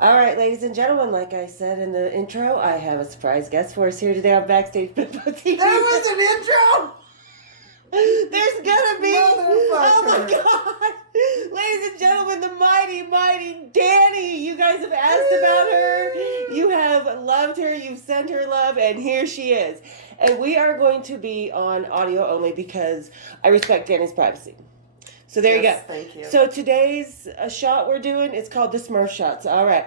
All right, ladies and gentlemen, like I said in the intro, I have a surprise guest for us here today on Backstage Bimbo TV. That was an intro? There's gonna be. Oh my Motherfucker. God! Ladies and gentlemen, the mighty, mighty DANI. You guys have asked about her. You have loved her. You've sent her love, and here she is. And we are going to be on audio only because I respect DANI's privacy. So there you go. Thank you. So today's shot we're doing is called the Smurf shots. All right.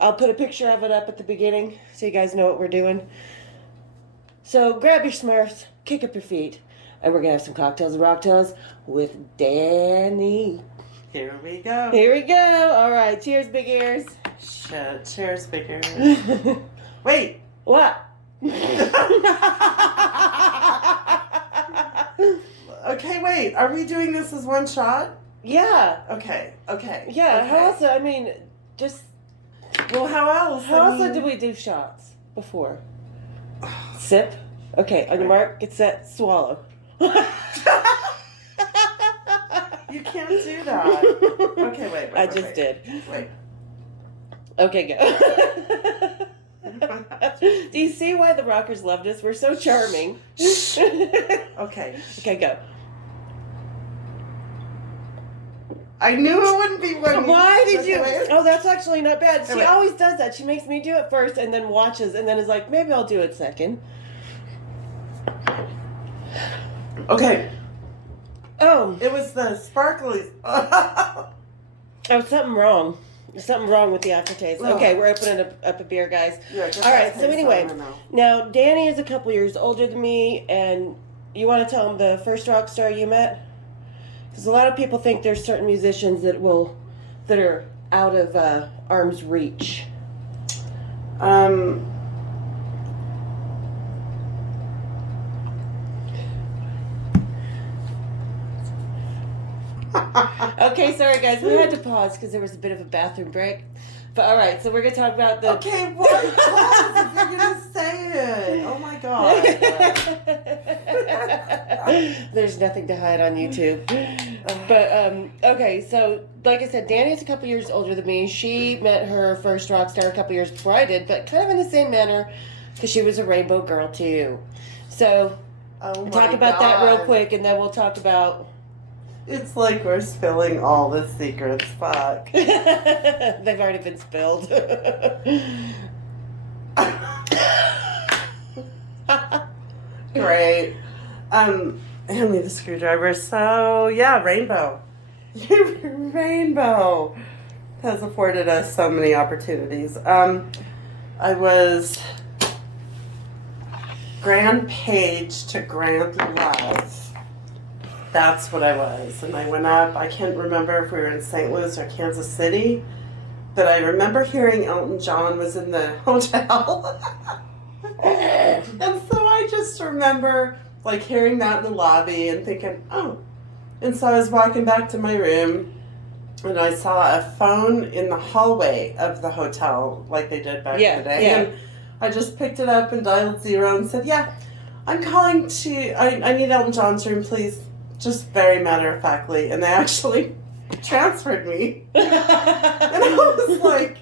I'll put a picture of it up at the beginning so you guys know what we're doing. So grab your Smurfs, kick up your feet, and we're going to have some cocktails and rocktails with DANI. Here we go. Here we go. All right. Cheers, big ears. Shit. Cheers, bigger. Wait. What? Okay, wait. Are we doing this as one shot? Yeah. Okay. Yeah. Okay. How else? I mean, just. Well, how else? How else did we do shots before? Sip. Okay. On your mark, get set, swallow. You can't do that. Okay, wait. I just did. Wait. Okay, go. Do you see why the rockers loved us? We're so charming. Okay. Okay, go. I knew it wouldn't be one. Why did Okay, you? wait. Oh, that's actually not bad. She Wait. always does that. She makes me do it first and then watches and then is like, maybe I'll do it second. Okay. Oh, It was the sparkly. oh, something wrong. There's something wrong with the aftertaste. Oh. Okay, we're opening up a beer, guys. Yeah, get All that right, so taste anyway, out of my mouth. now DANI is a couple years older than me, and you want to tell them the first rock star you met? Because a lot of people think there's certain musicians that are out of arm's reach. Okay, sorry guys, we had to pause because there was a bit of a bathroom break. But all right, so we're gonna talk about the. Okay, what? Pause if you're gonna say it. Oh my god. There's nothing to hide on YouTube. But okay, so like I said, DANI's a couple years older than me. She met her first rock star a couple years before I did, but kind of in the same manner because she was a rainbow girl too. So Oh my talk about that real God. quick, and then we'll talk about. It's like we're spilling all the secrets. Fuck. They've already been spilled. Great. Hand me the screwdriver. So yeah, rainbow. Rainbow has afforded us so many opportunities. I was Grand Page to Grand Love. That's what I was. And I went up, I can't remember if we were in St. Louis or Kansas City, but I remember hearing Elton John was in the hotel. And so I just remember like hearing that in the lobby and thinking, oh. And so I was walking back to my room and I saw a phone in the hallway of the hotel like they did back in the day. Yeah. And I just picked it up and dialed 0 and said, yeah, I'm calling I need Elton John's room, please. Just very matter-of-factly. And they actually transferred me. And I was like,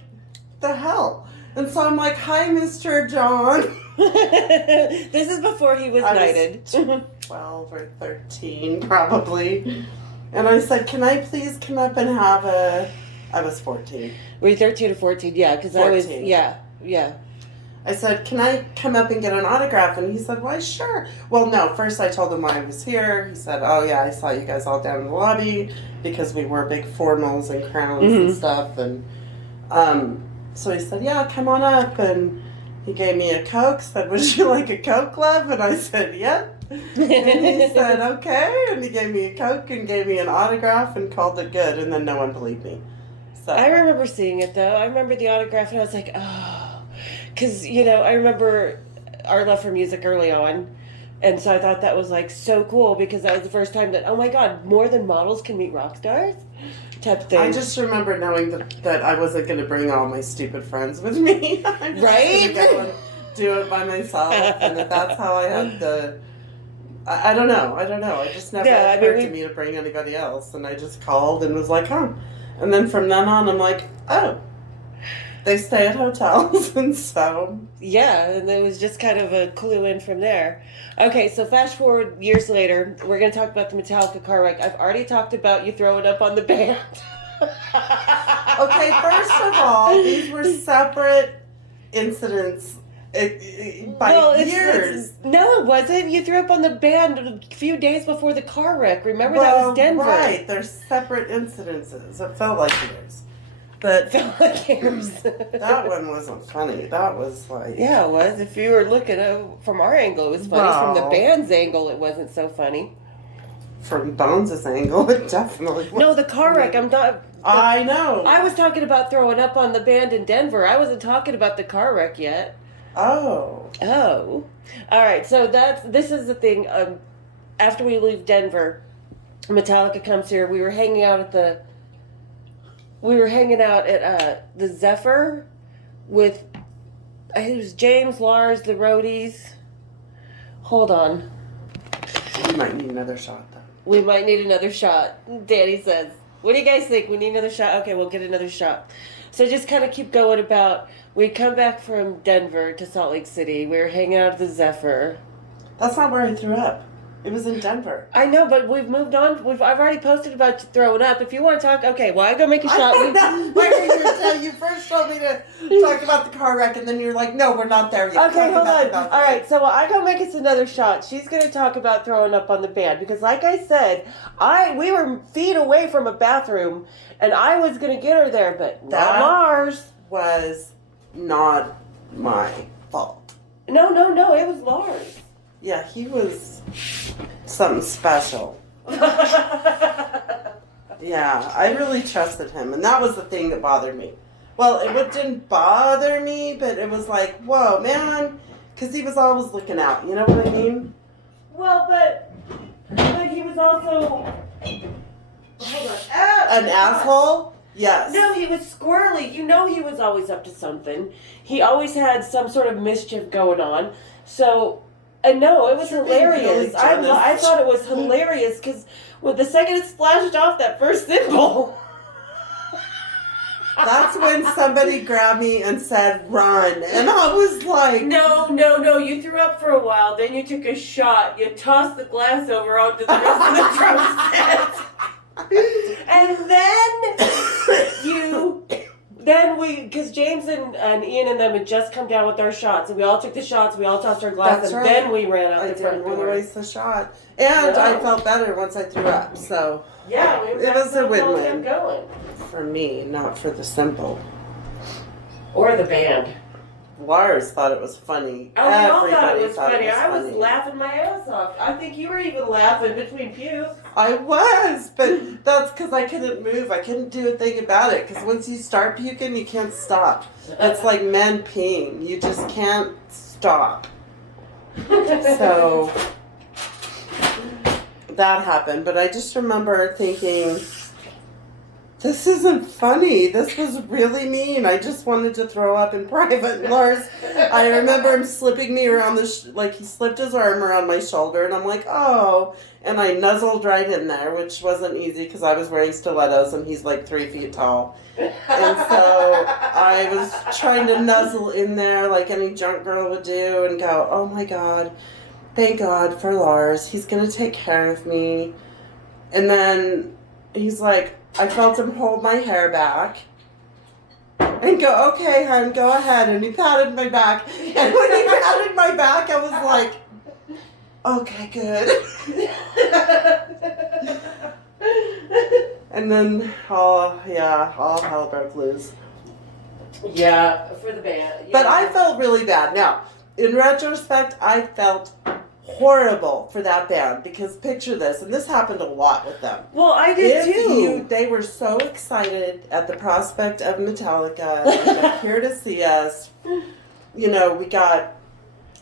the hell? And so I'm like, hi, Mr. John. This is before he was knighted. 12 or 13, probably. And I said, can I please come up and have a... I was 14. Were you 13 or 14? Yeah, because I was... 14. Yeah. I said, can I come up and get an autograph? And he said, why, sure. Well, no, first I told him why I was here. He said, oh, yeah, I saw you guys all down in the lobby because we wore big formals and crowns and stuff. And so he said, yeah, come on up. And he gave me a Coke, said, would you like a Coke, love? And I said, yep. And he said, okay. And he gave me a Coke and gave me an autograph and called it good. And then no one believed me. So I remember seeing it, though. I remember the autograph, and I was like, oh. Because, you know, I remember our love for music early on. And so I thought that was, like, so cool because that was the first time that, oh, my God, more than models can meet rock stars type of thing. I just remember knowing that I wasn't going to bring all my stupid friends with me. I'm just Right? gonna go and do it by myself. And if that's how I had the... I don't know. It just never occurred to me to bring anybody else. And I just called and was like, huh. And then from then on, I'm like, oh. They stay at hotels, and so... Yeah, and it was just kind of a clue in from there. Okay, so fast forward years later, we're going to talk about the Metallica car wreck. I've already talked about you throwing up on the band. Okay, first of all, these were separate incidents by years. No, it wasn't. You threw up on the band a few days before the car wreck. Remember, that was Denver. Right, they're separate incidences. It felt like years. But that one wasn't funny. That was like... Yeah, it was. If you were looking at it from our angle, it was funny. From the band's angle, it wasn't so funny. From Bones' angle, it definitely was. No, the car wreck. I'm not... I know. I was talking about throwing up on the band in Denver. I wasn't talking about the car wreck yet. Oh. Oh. All right, so this is the thing. After we leave Denver, Metallica comes here. We were hanging out at the Zephyr with, it was James, Lars, the roadies. Hold on. We might need another shot, though. We might need another shot, Danny says. What do you guys think? We need another shot? Okay, we'll get another shot. So just kind of keep going about, we come back from Denver to Salt Lake City. We were hanging out at the Zephyr. That's not where I threw up. It was in Denver. I know, but we've moved on. I've already posted about you throwing up. If you want to talk, okay, well, I go make a shot. You first told me to talk about the car wreck, and then you're like, no, we're not there yet. Okay, hold on. All right, so I go make us another shot. She's going to talk about throwing up on the band, because like I said, we were feet away from a bathroom, and I was going to get her there, but not Lars. Was not my fault. No, it was Lars. Yeah, he was something special. Yeah, I really trusted him, and that was the thing that bothered me. Well, it didn't bother me, but it was like, whoa, man, because he was always looking out. You know what I mean? Well, but he was also... Hold on. An asshole? Yes. No, he was squirrely. You know he was always up to something. He always had some sort of mischief going on. So... And no, it was hilarious. Really I thought it was hilarious because the second it splashed off that first cymbal. That's when somebody grabbed me and said, run. And I was like... No. You threw up for a while. Then you took a shot. You tossed the glass over onto the rest of the drum set. And then because James and Ian and them had just come down with our shots, and we all took the shots, we all tossed our glass, then we ran out the front door. I didn't waste the shot. And I felt better once I threw up, so... Yeah, it was a win-win. For me, not for the cymbal. Or the band. Lars thought it was funny. Oh, we all thought it was funny. I was laughing my ass off. I think you were even laughing between pews. I was, but that's because I couldn't move. I couldn't do a thing about it, because once you start puking, you can't stop. It's like men peeing. You just can't stop. So that happened, but I just remember thinking, this isn't funny. This was really mean. I just wanted to throw up in private. Lars, I remember him slipping me around he slipped his arm around my shoulder, and I'm like, oh. And I nuzzled right in there, which wasn't easy because I was wearing stilettos and he's like 3 feet tall. And so I was trying to nuzzle in there like any junk girl would do and go, oh my God, thank God for Lars. He's going to take care of me. And then he's like, I felt him hold my hair back and go, okay, hon, go ahead. And he patted my back. And when he patted my back, I was like, okay, good. And then, all hell broke loose. Yeah, for the band. Yeah. But I felt really bad. Now, in retrospect, I felt horrible for that band because picture this, and this happened a lot with them. Well, I did too. They were so excited at the prospect of Metallica. They were here to see us. You know, we got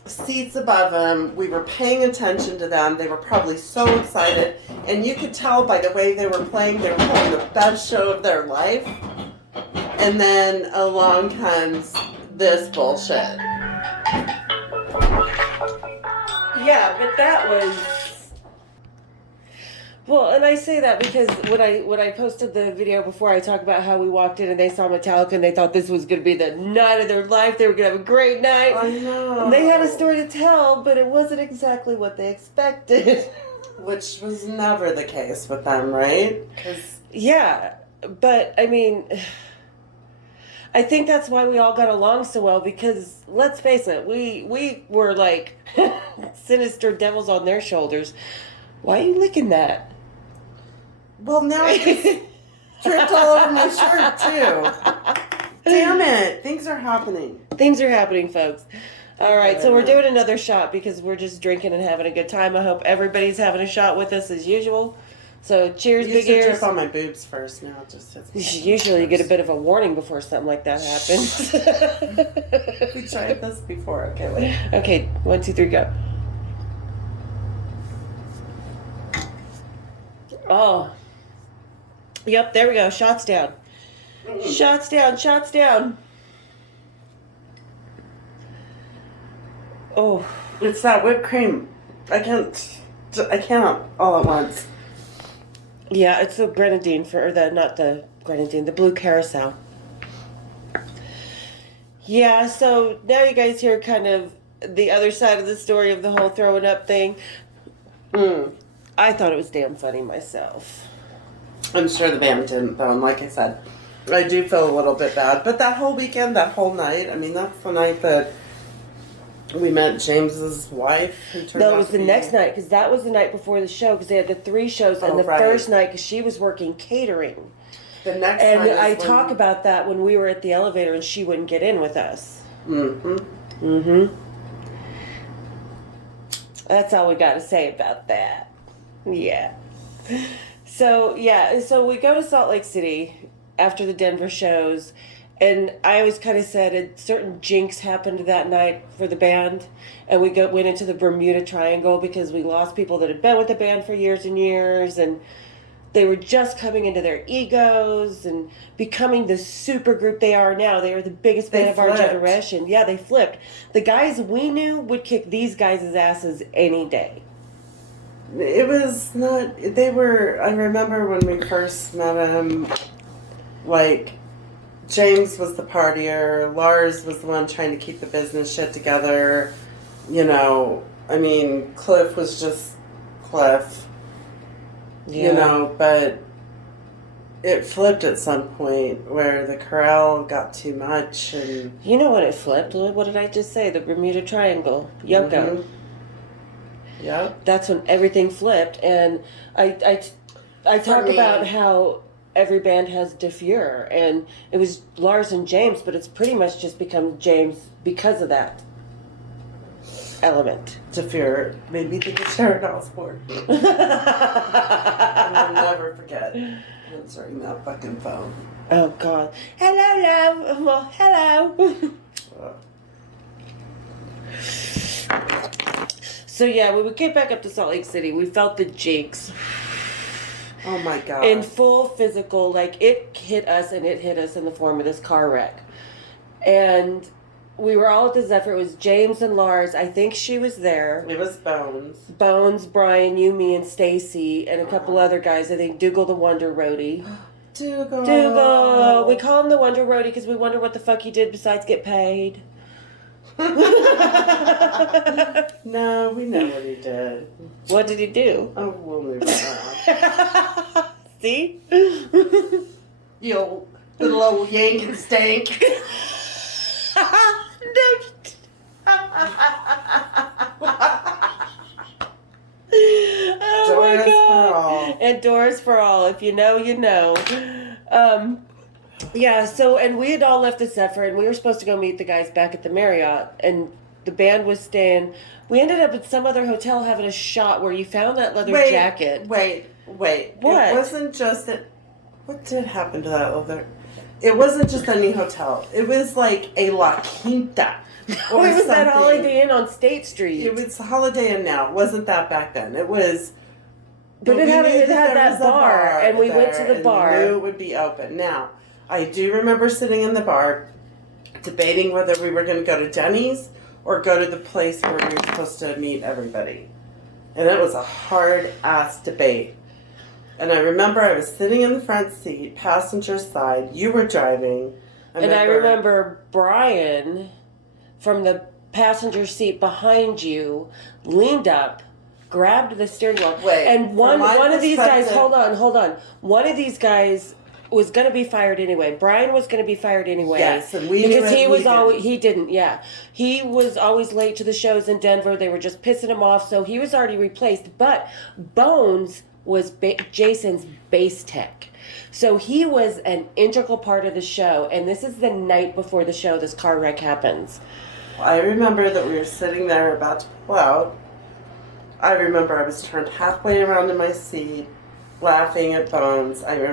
seats above them. We were paying attention to them. They were probably so excited, and you could tell by the way they were playing the best show of their life. And then along comes this bullshit. Yeah, but that was... Well, and I say that because when I posted the video before, I talk about how we walked in and they saw Metallica and they thought this was going to be the night of their life. They were going to have a great night. I know. And they had a story to tell, but it wasn't exactly what they expected. Which was never the case with them, right? Yeah, but I mean, I think that's why we all got along so well because let's face it, we were like sinister devils on their shoulders. Why are you licking that? Well, now it just dripped all over my shirt, too. Damn it. Things are happening. Things are happening, folks. All right, so we're doing another shot because we're just drinking and having a good time. I hope everybody's having a shot with us as usual. So cheers, big ears. Drip on my boobs first. Now it just hits. Usually you get a bit of a warning before something like that happens. We tried this before. Okay, wait. Okay, 1, 2, 3, go. Oh. Yep, there we go. Shots down. Shots down, shots down. Oh. It's that whipped cream. I can't all at once. Yeah, it's the grenadine the blue carousel. Yeah, so now you guys hear kind of the other side of the story of the whole throwing up thing. I thought it was damn funny myself. I'm sure the band didn't, though, and like I said, I do feel a little bit bad. But that whole weekend, that whole night, I mean, that's the night that we met James's wife. Who turned No, it out was to the be... next night, because that was the night before the show, because they had the 3 shows, and the first night, because she was working catering. The next and night I talk about that when we were at the elevator, and she wouldn't get in with us. That's all we got to say about that. Yeah. So we go to Salt Lake City after the Denver shows, and I always kind of said a certain jinx happened that night for the band, and we went into the Bermuda Triangle because we lost people that had been with the band for years and years, and they were just coming into their egos and becoming the super group they are now. They are the biggest band of our generation. Yeah, they flipped. The guys we knew would kick these guys' asses any day. It was not... They were... I remember when we first met them, like, James was the partier. Lars was the one trying to keep the business shit together. You know, I mean, Cliff was just Cliff. Yeah. You know, but it flipped at some point where the corral got too much. And you know when it flipped? What did I just say? The Bermuda Triangle. Yoko. Yep. That's when everything flipped, and I talk about how every band has De Fuhrer, and it was Lars and James, but it's pretty much just become James because of that element. De Fuhrer made me think of Sharon Osbourne. I'll never forget answering that fucking phone. Oh God! Hello, love. Well, hello. So yeah, when we came back up to Salt Lake City, we felt the jinx. Oh my God. In full physical, like it hit us, and it hit us in the form of this car wreck. And we were all at the Zephyr. It was James and Lars. I think she was there. It was Bones. Bones, Brian, you, me, and Stacy, and a couple other guys. I think Dougal the Wonder Roadie. Dougal. We call him the Wonder Roadie because we wonder what the fuck he did besides get paid. No, we know what he did. What did he do? Oh, we'll leave that. See? You old little old yank and stank. Oh my God. And doors for all. If you know, you know. Yeah, so, and we had all left the Zephyr, and we were supposed to go meet the guys back at the Marriott, and the band was staying. We ended up at some other hotel having a shot where you found that leather jacket. Wait. What? It wasn't just that. What did happen to that leather? It wasn't just any hotel. It was like a La Quinta. Or it was that Holiday Inn on State Street. It was Holiday Inn now. It wasn't that back then. It was... But it had that bar, and we went to the bar. We knew it would be open. Now, I do remember sitting in the bar debating whether we were going to go to Denny's or go to the place where we were supposed to meet everybody. And it was a hard-ass debate. And I remember I was sitting in the front seat, passenger side. You were driving. I remember Brian from the passenger seat behind you leaned up, grabbed the steering wheel. Wait, and one of these guys, hold on. One of these guys was going to be fired anyway. Brian was going to be fired anyway. Yes, and we because knew he didn't. Yeah, he was always late to the shows in Denver. They were just pissing him off, so he was already replaced. But Bones was Jason's bass tech. So he was an integral part of the show, and this is the night before the show this car wreck happens. I remember that we were sitting there about to pull out. I remember I was turned halfway around in my seat, laughing at Bones. I do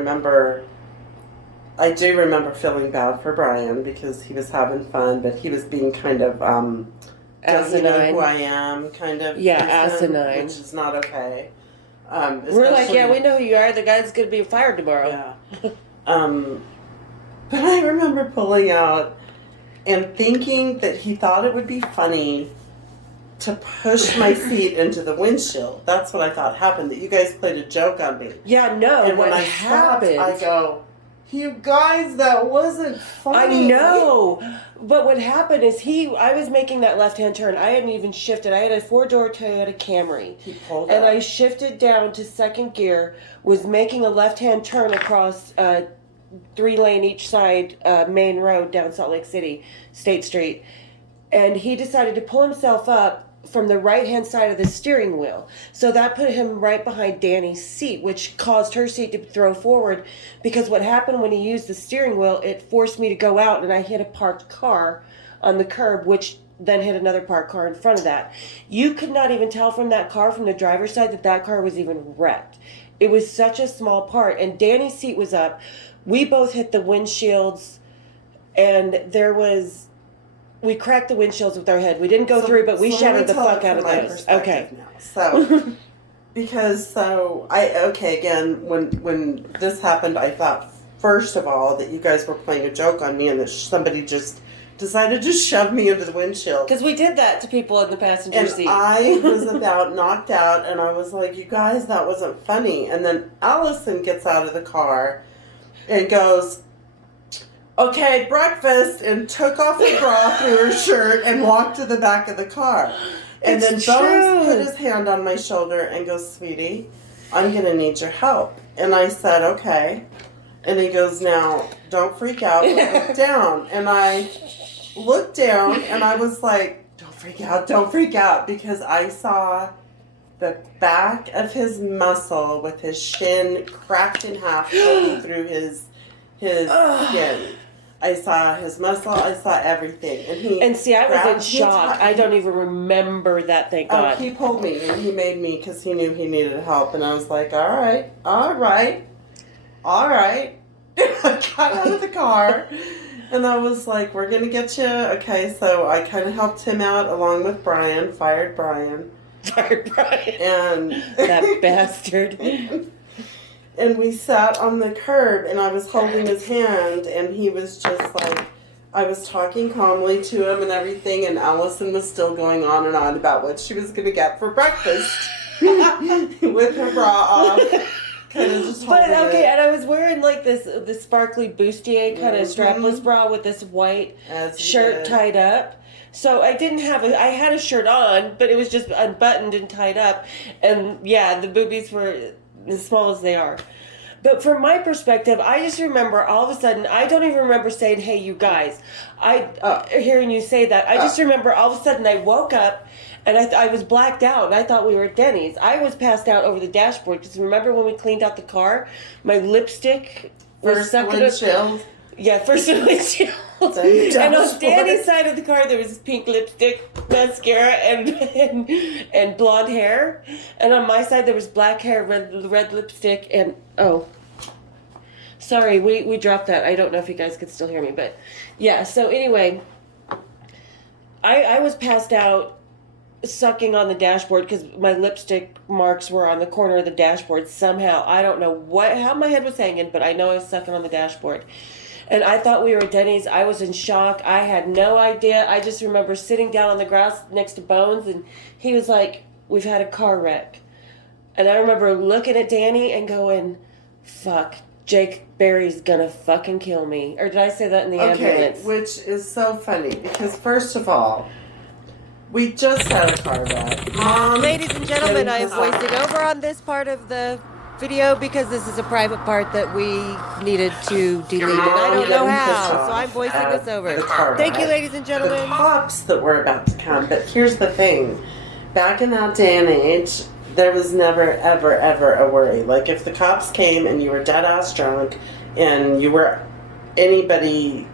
remember feeling bad for Brian because he was having fun, but he was being kind of, doesn't know who I am, kind of. Yeah, person, asinine. which is not okay. We're like, yeah, we know who you are. The guy's going to be fired tomorrow. Yeah. But I remember pulling out and thinking that he thought it would be funny to push my seat into the windshield. That's what I thought happened, that you guys played a joke on me. Yeah, no, and when what I happened? stopped, I go, you guys, that wasn't funny. I know. But what happened is I was making that left-hand turn. I hadn't even shifted. I had a 4-door Toyota Camry. He pulled and up. I shifted down to second gear, was making a left-hand turn across 3-lane each side main road down Salt Lake City, State Street. And he decided to pull himself up from the right-hand side of the steering wheel. So that put him right behind DANI's seat, which caused her seat to throw forward, because what happened when he used the steering wheel, it forced me to go out, and I hit a parked car on the curb, which then hit another parked car in front of that. You could not even tell from that car, from the driver's side, that car was even wrecked. It was such a small part, and DANI's seat was up. We both hit the windshields, and we cracked the windshields with our head. We didn't go through, but we shattered the fuck out of those. Okay. Now. Again, when this happened, I thought, first of all, that you guys were playing a joke on me and that somebody just decided to shove me into the windshield. Because we did that to people in the passenger seat. I was about knocked out, and I was like, you guys, that wasn't funny. And then Allison gets out of the car and goes, okay, breakfast, and took off her bra through her shirt and walked to the back of the car. And then Bones put his hand on my shoulder and goes, sweetie, I'm going to need your help. And I said, okay. And he goes, now, don't freak out, but look down. And I looked down, and I was like, don't freak out, because I saw the back of his muscle with his shin cracked in half poking through his skin. I saw his muscle. I saw everything. And I was in shock. I don't even remember that, thank God. He pulled me, and he made me, because he knew he needed help. And I was like, all right. I got out of the car, and I was like, we're going to get you. Okay, so I kind of helped him out along with Brian, fired Brian. And that bastard. And we sat on the curb, and I was holding his hand, and he was just like, I was talking calmly to him and everything, and Allison was still going on and on about what she was going to get for breakfast with her bra off. Kind of just holding it. And I was wearing like this sparkly bustier kind of strapless bra with this white shirt tied up. So I didn't have I had a shirt on, but it was just unbuttoned and tied up. And yeah, the boobies were as small as they are. But from my perspective, I just remember all of a sudden, I don't even remember saying, hey, you guys. Hearing you say that, I just remember all of a sudden I woke up and I was blacked out, and I thought we were at Denny's. I was passed out over the dashboard, because remember when we cleaned out the car? My lipstick was sucking windshield. Yeah, first windshield. And on Danny's side of the car, there was pink lipstick, mascara, and blonde hair. And on my side, there was black hair, red lipstick, and sorry, we dropped that. I don't know if you guys could still hear me, but yeah. So anyway, I was passed out, sucking on the dashboard, because my lipstick marks were on the corner of the dashboard somehow. I don't know how my head was hanging, but I know I was sucking on the dashboard. And I thought we were at Denny's. I was in shock. I had no idea. I just remember sitting down on the grass next to Bones, and he was like, we've had a car wreck. And I remember looking at Danny and going, fuck, Jake Berry's gonna fucking kill me. Or did I say that in the ambulance? Which is so funny because first of all, we just had a car wreck. Ladies and gentlemen, I'm voicing over on this part of the video because this is a private part that we needed to delete, and I don't know how, so I'm voicing this over. Thank you, ladies and gentlemen. The cops that were about to come, but here's the thing. Back in that day and age, there was never, ever, ever a worry. Like, if the cops came and you were dead-ass drunk and you were anybody...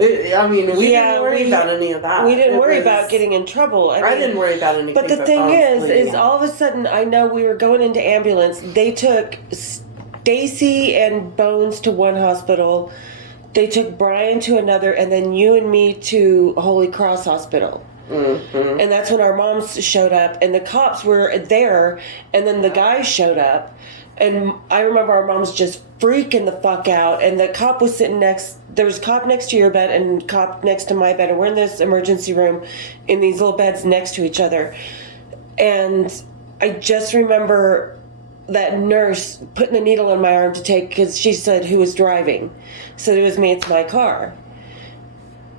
I mean, we didn't worry about any of that. We didn't worry about getting in trouble. I didn't worry about anything. But the thing is all of a sudden, I know we were going into ambulance. They took Stacy and Bones to one hospital. They took Brian to another, and then you and me to Holy Cross Hospital. Mm-hmm. And that's when our moms showed up, and the cops were there, and then the guys showed up. And I remember our moms just freaking the fuck out, and the cop was sitting there was a cop next to your bed and a cop next to my bed, and we're in this emergency room in these little beds next to each other. And I just remember that nurse putting the needle in my arm to take, because she said who was driving. So it was me, it's my car.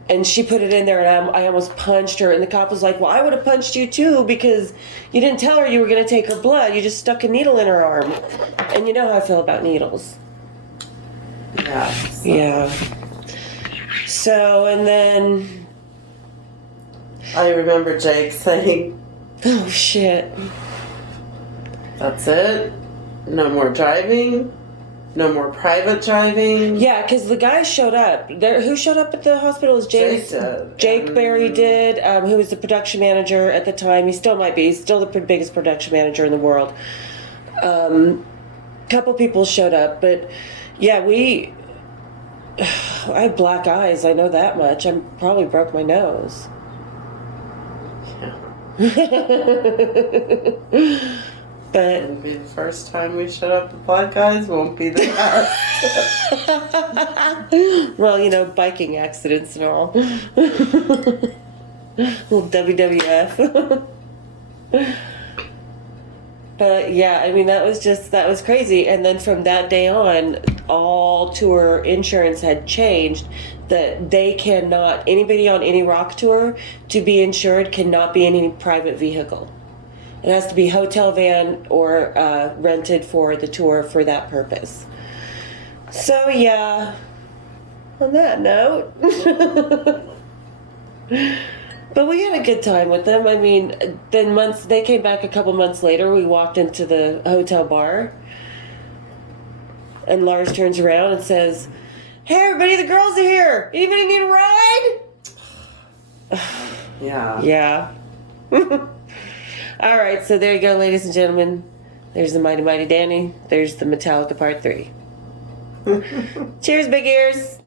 And she put it in there, and I almost punched her. And the cop was like, well, I would have punched you too, because you didn't tell her you were going to take her blood. You just stuck a needle in her arm. And you know how I feel about needles. Yeah. Yeah. So, and then... I remember Jake saying... Oh, shit. That's it? No more driving? No more private driving? Yeah, because the guy showed up. Who showed up at the hospital is Jake did. Jake Berry did, who was the production manager at the time. He still might be. He's still the biggest production manager in the world. Couple people showed up, but yeah, I had black eyes. I know that much. I probably broke my nose. Yeah. But won't be the first time we showed up with black eyes, won't be the last. Well, biking accidents and all. Little WWF. But yeah, I mean, that was crazy. And then from that day on, all tour insurance had changed that anybody on any rock tour to be insured cannot be in any private vehicle. It has to be hotel van or rented for the tour for that purpose. So yeah, on that note. But we had a good time with them. I mean, then they came back a couple months later. We walked into the hotel bar, and Lars turns around and says, "Hey everybody, the girls are here. Anybody need a ride?" Yeah. Yeah. All right, so there you go, ladies and gentlemen. There's the Mighty Mighty Danny. There's the Metallica Part 3. Cheers, big ears.